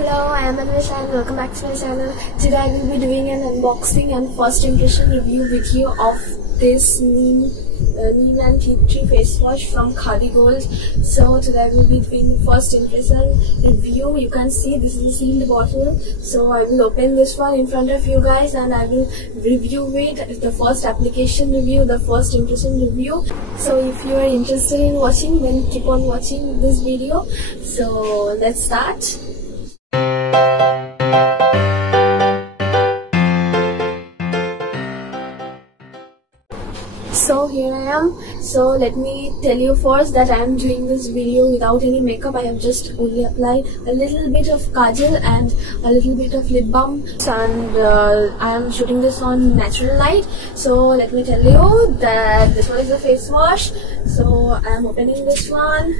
Hello, I am Anvesh and welcome back to my channel. Today I will be doing an unboxing and first impression review video of this Neem and Tea Tree face wash from Khadi Gold. So today I will be doing the first impression review. You can see this is a sealed bottle. So I will open this one in front of you guys and I will review it. The first application review, the first impression review. So if you are interested in watching, then keep on watching this video. So let's start. So here I am. So let me tell you first that I am doing this video without any makeup. I have just only applied a little bit of kajal and a little bit of lip balm, and I am shooting this on natural light. So let me tell you that this one is a face wash. So I am opening this one.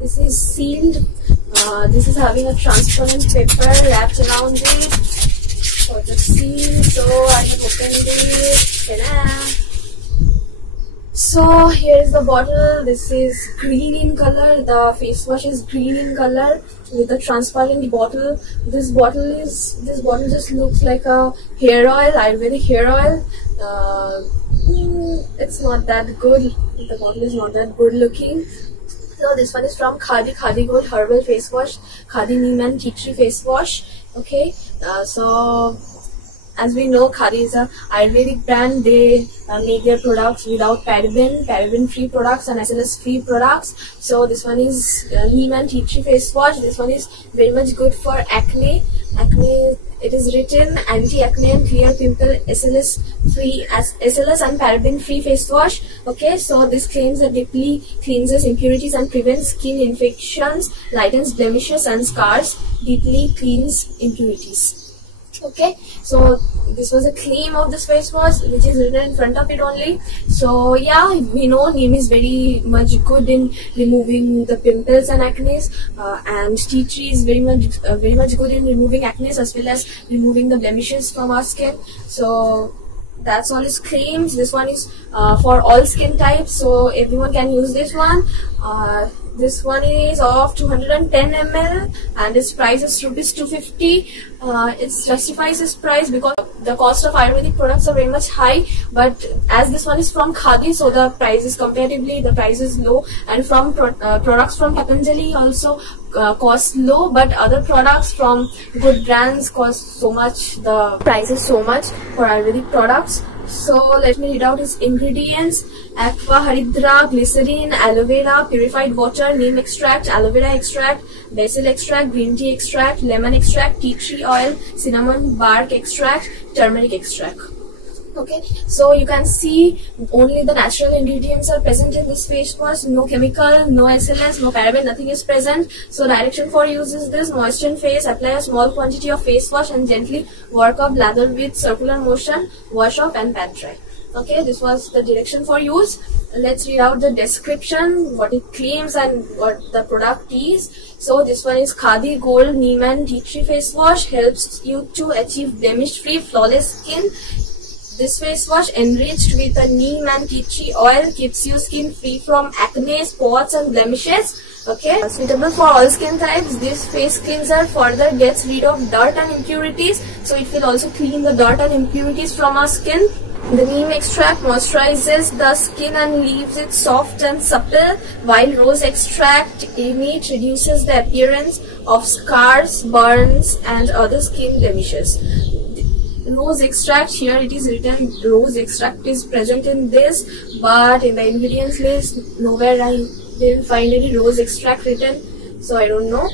This is sealed. This is having a transparent paper wrapped around it for the seal. So I have opened it. Ta-da! So here is the bottle. This is green in color. The face wash is green in color with a transparent bottle. This bottle just looks like a hair oil, Ayurvedic hair oil. It's not that good. The bottle is not that good looking. So this one is from Khadi Gold Herbal Face Wash, Khadi Neem and Tea Tree Face Wash. Okay, so as we know, Khadi is a Ayurvedic brand. They make their products without paraben-free products and SLS-free products. So this one is Neem and Tea Tree Face Wash. This one is very much good for acne. It is written anti-acne and clear pimple SLS-free, SLS and paraben-free face wash. Okay, so this claims that deeply cleanses impurities and prevents skin infections, lightens blemishes and scars, deeply cleans impurities. Okay, so this was a claim of this face wash, which is written in front of it only. So yeah, we know Neem is very much good in removing the pimples and acne, and tea tree is very much good in removing acne as well as removing the blemishes from our skin. So that's all its claims. This one is for all skin types, so everyone can use this one. This one is of 210 ml and its price is Rs 250. It justifies its price because the cost of Ayurvedic products are very much high, but as this one is from Khadi, so the price is low, and from products from Patanjali also cost low, but other products from good brands cost so much, the price is so much for Ayurvedic products. So let me read out its ingredients: aqua, haridra, glycerin, aloe vera, purified water, neem extract, aloe vera extract, basil extract, green tea extract, lemon extract, tea tree oil, cinnamon bark extract, turmeric extract. Okay, so you can see only the natural ingredients are present in this face wash. No chemical, no SLS, no paraben, nothing is present. So direction for use is this: moisten face, apply a small quantity of face wash and gently work up, lather with circular motion, wash off and pat dry. Okay, this was the direction for use. Let's read out the description, what it claims and what the product is. So this one is Khadi Gold Neem and Tea Tree Face Wash, helps you to achieve blemish-free, flawless skin. This face wash, enriched with a neem and tea tree oil, keeps your skin free from acne, spots and blemishes. Okay, suitable for all skin types. This face cleanser further gets rid of dirt and impurities, so it will also clean the dirt and impurities from our skin. The neem extract moisturizes the skin and leaves it soft and supple, while rose extract in it reduces the appearance of scars, burns and other skin blemishes. Rose extract, here it is written rose extract is present in this, but in the ingredients list nowhere I didn't find any rose extract written, so I don't know.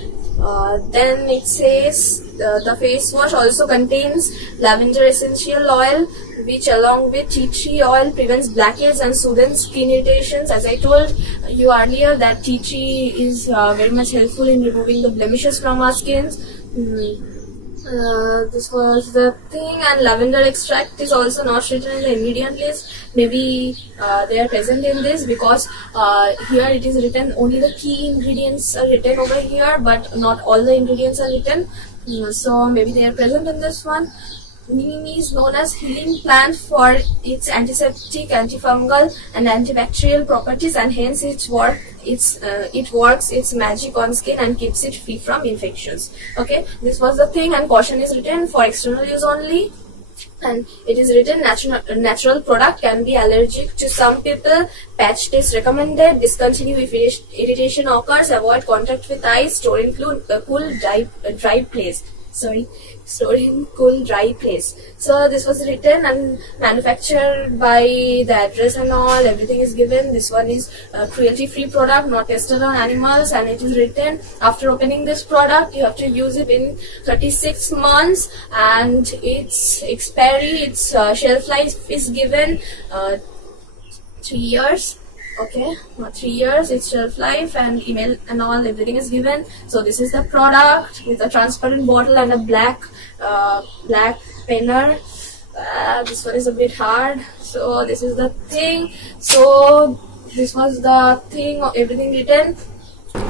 Then it says the face wash also contains lavender essential oil, which along with tea tree oil prevents blackheads and soothes skin irritations. As I told you earlier, that tea tree is very much helpful in removing the blemishes from our skins. This was the thing, and lavender extract is also not written in the ingredient list. Maybe they are present in this because here it is written only the key ingredients are written over here, but not all the ingredients are written. So maybe they are present in this one. Neem is known as healing plant for its antiseptic, antifungal, and antibacterial properties, and hence it works its magic on skin and keeps it free from infections. Okay, this was the thing, and caution is written for external use only. And it is written natural product, can be allergic to some people, patch test recommended, discontinue if irritation occurs, avoid contact with eyes, store in cool dry place. Store in cool dry place. So this was written and manufactured by the address and all, everything is given. This one is cruelty free product, not tested on animals, and it is written after opening this product you have to use it in 36 months, and its expiry, its shelf life is given 3 years. Okay, 3 years its shelf life, and email and all, everything is given. So this is the product with a transparent bottle and a black penner. This one is a bit hard. So this is the thing. So this was the thing, everything written.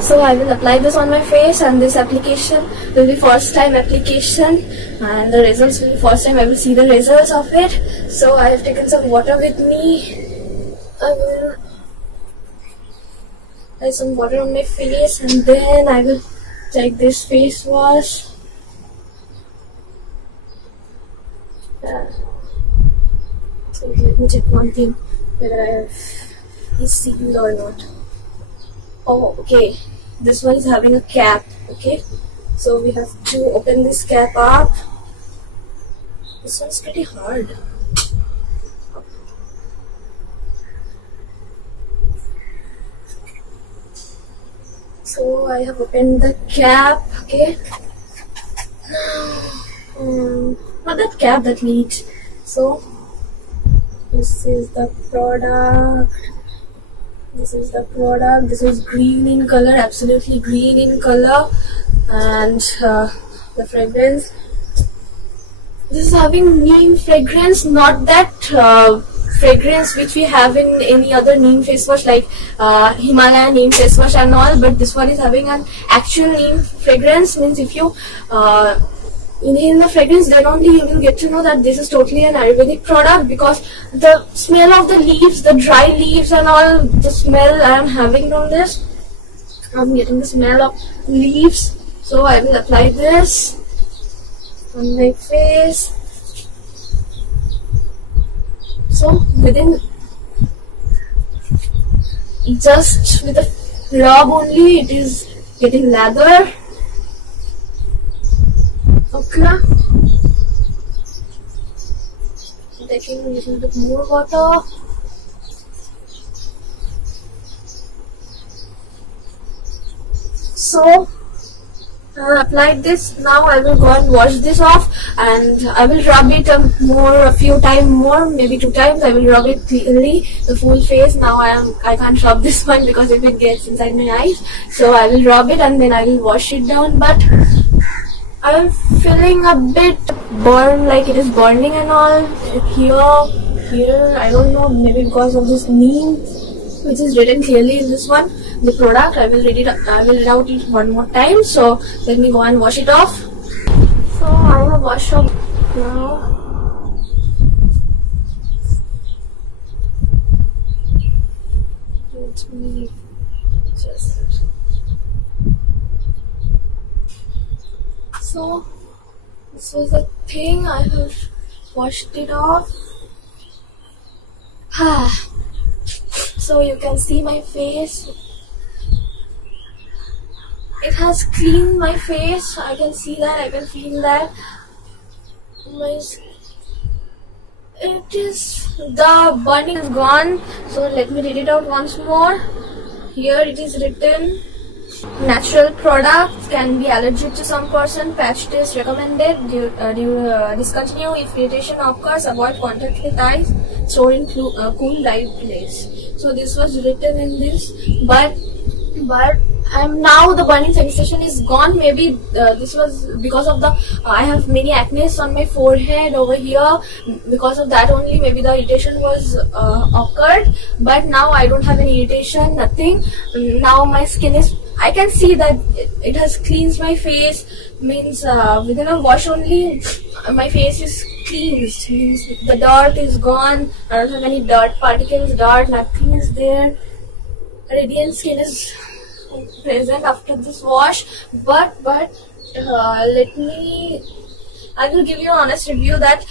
So I will apply this on my face, and this application will be first time application, and the results will be first time I will see the results of it. So I have taken some water with me. I will add some water on my face, and then I will take this face wash. So let me check one thing, whether I have is sealed or not. Oh, okay. This one is having a cap. Okay, so we have to open this cap up. This one's pretty hard. So I have opened the cap. Okay. Not that cap, that lid. So this is the product. This is the product. This is green in color, absolutely green in color, and the fragrance. This is having neem fragrance, not that fragrance which we have in any other neem face wash like Himalaya neem face wash and all, but this one is having an actual neem fragrance. Means if you inhale the fragrance, then only you will get to know that this is totally an Ayurvedic product, because the smell of the leaves, the dry leaves and all, the smell I am having from this, I'm getting the smell of leaves. So I will apply this on my face. So within just with a rub only, it is getting lather. Okay, taking a little bit more water. So I applied this. Now I will go and wash this off, and I will rub it a few times more, maybe 2 times. I will rub it cleanly, the full face. Now I can't rub this one because if it gets inside my eyes. So I will rub it and then I will wash it down. But I'm feeling a bit burn, like it is burning and all here. I don't know, maybe because of this neem, which is written clearly in this one. The product, I will read out it one more time. So let me go and wash it off. So I have washed off now. Let me just. So this was the thing. I have washed it off. So you can see my face. It has cleaned my face. I can see that. I can feel that. The burning is gone. So let me read it out once more. Here it is written: natural products, can be allergic to some person, patch test recommended, discontinue if irritation occurs, avoid contact with eyes, store in cool dry place. So this was written in this, but now the burning sensation is gone. Maybe this was because of the I have many acne on my forehead over here. Because of that only, maybe the irritation was occurred. But now I don't have any irritation, nothing. Now my skin is, I can see that it has cleansed my face. Means within a wash only, my face is cleansed. Means the dirt is gone. I don't have any dirt particles, dirt, nothing is there. Radiant skin is present after this wash. But I will give you an honest review that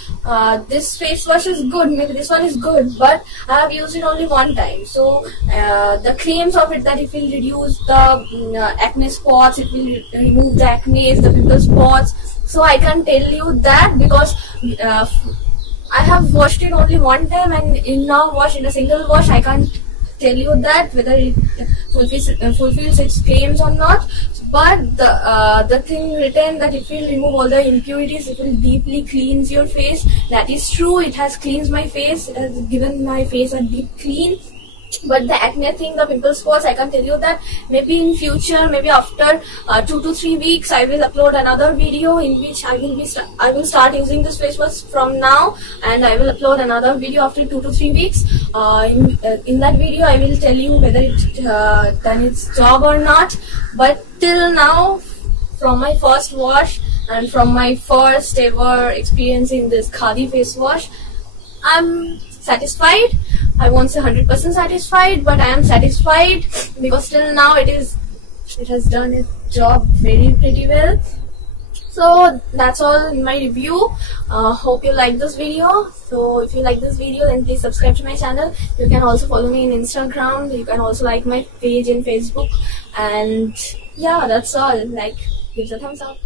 this face wash is good, maybe this one is good, but I have used it only one time. So the claims of it that it will reduce the acne spots, it will remove the acne, the pimple spots. So I can't tell you that because I have washed it only one time, and in a single wash I can't tell you that whether it fulfills its claims or not. But the thing written that it will remove all the impurities, it will deeply cleanse your face. That is true. It has cleansed my face. It has given my face a deep clean. But the acne thing, the pimple spots, I can tell you that maybe in future, maybe after 2 to 3 weeks, I will upload another video in which I will start using this face wash from now, and I will upload another video after 2 to 3 weeks. In that video, I will tell you whether it done its job or not. But till now, from my first wash and from my first ever experience in this Khadi face wash, I'm satisfied. I won't say 100% satisfied, but I am satisfied because till now it has done its job pretty well. So that's all in my review. Hope you like this video. So if you like this video, then please subscribe to my channel. You can also follow me in Instagram. You can also like my page in Facebook. And yeah, that's all. Like, give a thumbs up.